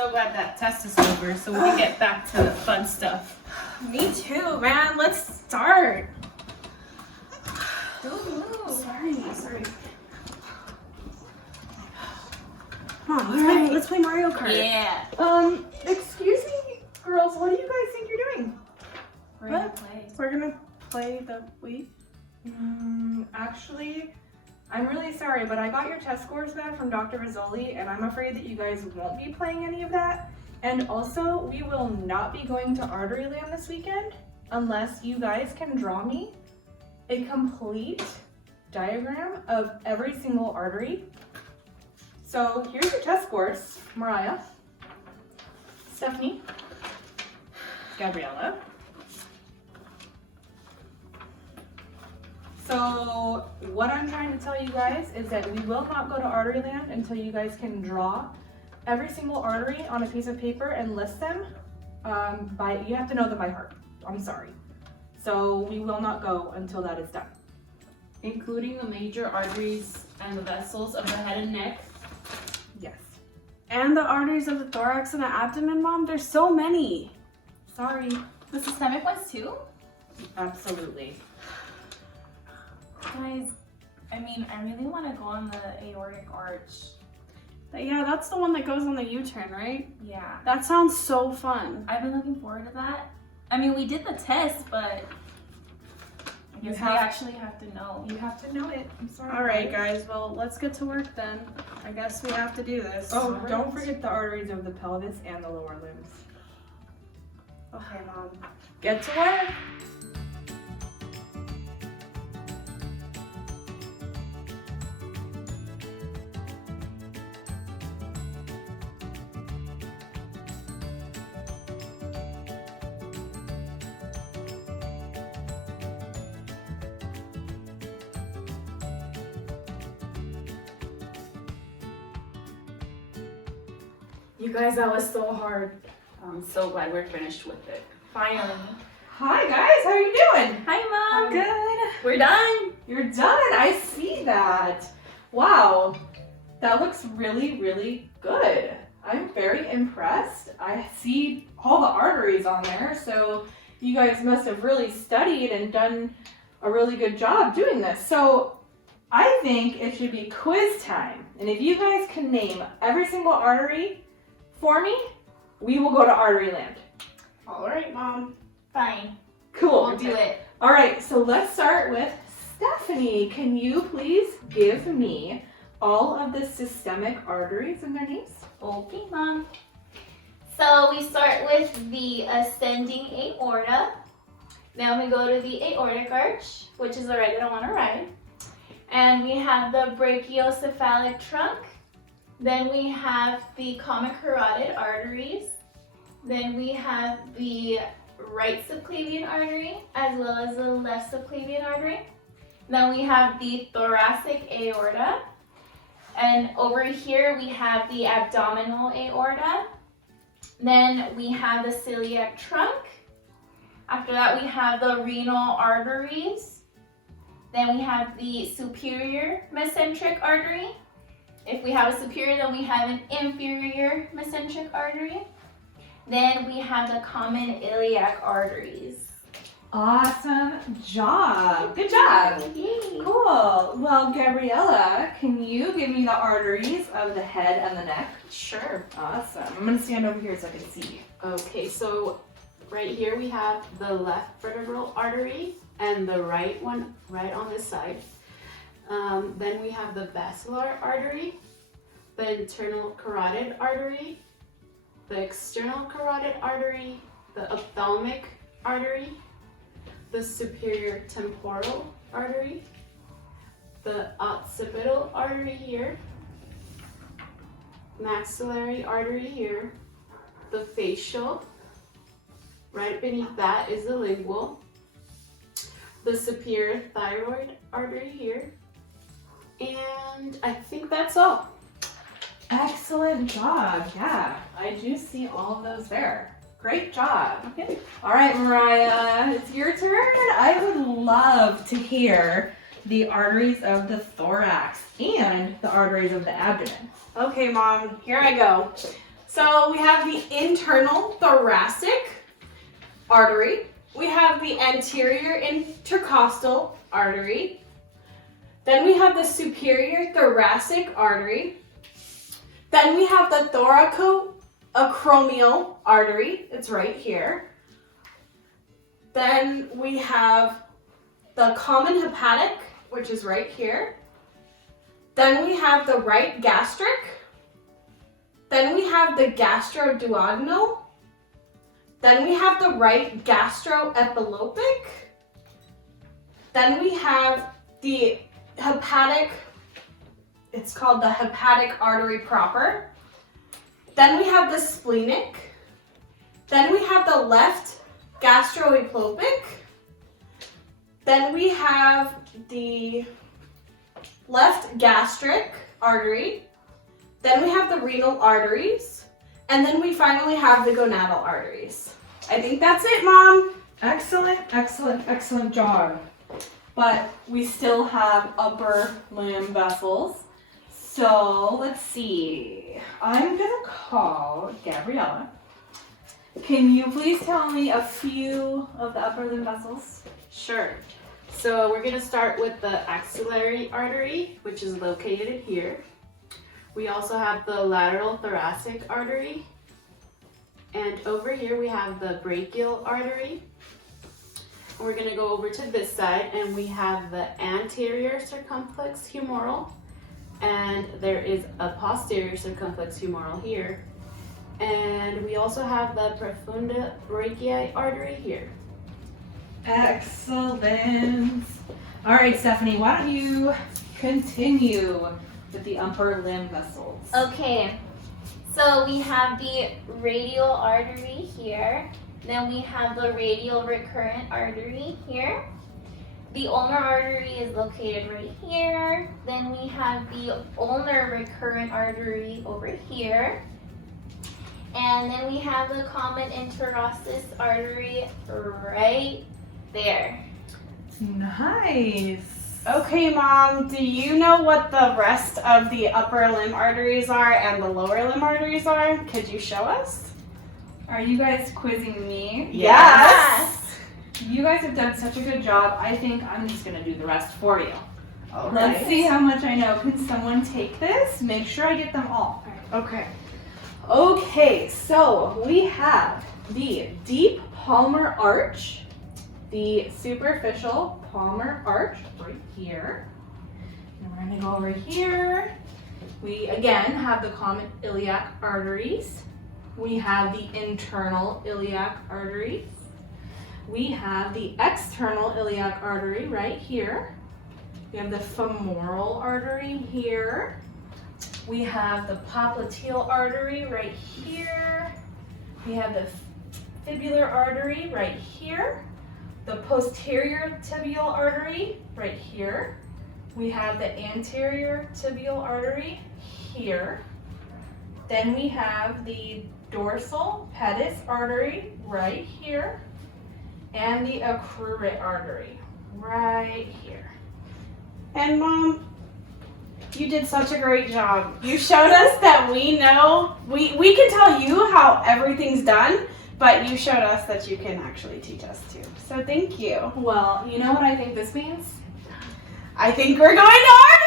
so glad that test is over so we can get back to the fun stuff. Me too, man. Let's start. Ooh. Sorry. Come on, let's play Mario Kart. Yeah. Excuse me, girls, what do you guys think you're doing? We're gonna play the Wii. Actually, I'm really sorry, but I got your test scores back from Dr. Rizzoli, and I'm afraid that you guys won't be playing any of that. And also, we will not be going to Artery Land this weekend unless you guys can draw me a complete diagram of every single artery. So here's your test scores, Mariah, Stephanie, Gabriella. So what I'm trying to tell you guys is that we will not go to Artery Land until you guys can draw every single artery on a piece of paper and list them. You have to know them by heart. I'm sorry. So we will not go until that is done. Including the major arteries and the vessels of the head and neck. Yes. And the arteries of the thorax and the abdomen, Mom? There's so many. Sorry. The systemic ones too? Absolutely. Guys, I mean, I really want to go on the aortic arch. Yeah, that's the one that goes on the U-turn, right? Yeah. That sounds so fun. I've been looking forward to that. I mean, we did the test, but I guess we actually have to know. You have to know it. I'm sorry. All right, guys. Well, let's get to work then. I guess we have to do this. Oh, All don't right. forget the arteries of the pelvis and the lower limbs. Okay, Mom. Get to work. You guys, that was so hard. I'm so glad we're finished with it. Finally. Hi guys, how are you doing? Hi, Mom. Good. We're done. You're done. I see that. Wow. That looks really, really good. I'm very impressed. I see all the arteries on there, so you guys must have really studied and done a really good job doing this. So I think it should be quiz time. And if you guys can name every single artery for me, we will go to Artery Land. All right, Mom. Fine. Cool. We'll do it. All right, so let's start with Stephanie. Can you please give me all of the systemic arteries and their names? Okay, Mom. So we start with the ascending aorta. Then we go to the aortic arch, which is the regular one on the right. And we have the brachiocephalic trunk. Then we have the common carotid arteries. Then we have the right subclavian artery as well as the left subclavian artery. Then we have the thoracic aorta. And over here we have the abdominal aorta. Then we have the celiac trunk. After that we have the renal arteries. Then we have the superior mesenteric artery. If we have a superior, then we have an inferior mesenteric artery. Then we have the common iliac arteries. Awesome job. Good job. Yay. Cool. Well, Gabriella, can you give me the arteries of the head and the neck? Sure. Awesome. I'm going to stand over here so I can see. Okay, so right here we have the left vertebral artery and the right one right on this side. Then we have the basilar artery, the internal carotid artery, the external carotid artery, the ophthalmic artery, the superior temporal artery, the occipital artery here, maxillary artery here, the facial, right beneath that is the lingual, the superior thyroid artery here, and I think that's all. Excellent job. Yeah, I do see all of those there. Great job. Okay. All right, Mariah, it's your turn. I would love to hear the arteries of the thorax and the arteries of the abdomen. Okay, Mom, here I go. So we have the internal thoracic artery. We have the anterior intercostal artery. Then we have the superior thoracic artery. Then we have the thoracoacromial artery. It's right here. Then we have the common hepatic, which is right here. Then we have the right gastric. Then we have the gastroduodenal. Then we have the right gastroepilopic. Then we have the hepatic, it's called the hepatic artery proper. Then we have the splenic. Then we have the left gastroepilopic. Then we have the left gastric artery. Then we have the renal arteries. And then we finally have the gonadal arteries. I think that's it, Mom. Excellent, excellent, excellent job. But we still have upper limb vessels. So let's see. I'm gonna call Gabriella. Can you please tell me a few of the upper limb vessels? Sure. So we're going to start with the axillary artery, which is located here. We also have the lateral thoracic artery. And over here we have the brachial artery. We're going to go over to this side and we have the anterior circumflex humeral. And there is a posterior circumflex humeral here. And we also have the profunda brachii artery here. Excellent. All right, Stephanie, why don't you continue with the upper limb vessels? Okay, so we have the radial artery here. Then we have the radial recurrent artery here. The ulnar artery is located right here. Then we have the ulnar recurrent artery over here. And then we have the common interosseous artery right there. Nice. Okay, Mom, do you know what the rest of the upper limb arteries are and the lower limb arteries are? Could you show us? Are you guys quizzing me? Yes. You guys have done such a good job. I think I'm just going to do the rest for you. All Let's see how much I know. Can someone take this? Make sure I get them all. Okay. Okay, so we have the deep palmar arch, the superficial palmar arch right here. And we're going to go over here. We again have the common iliac arteries. We have the internal iliac arteries. We have the external iliac artery right here. We have the femoral artery here. We have the popliteal artery right here. We have the fibular artery right here. The posterior tibial artery right here. We have the anterior tibial artery here. Then we have the dorsal pedis artery right here. And the accrurit artery right here. And Mom, you did such a great job. You showed us that we know, we can tell you how everything's done, but you showed us that you can actually teach us too. So thank you. Well, you know what I think this means? I think we're going to our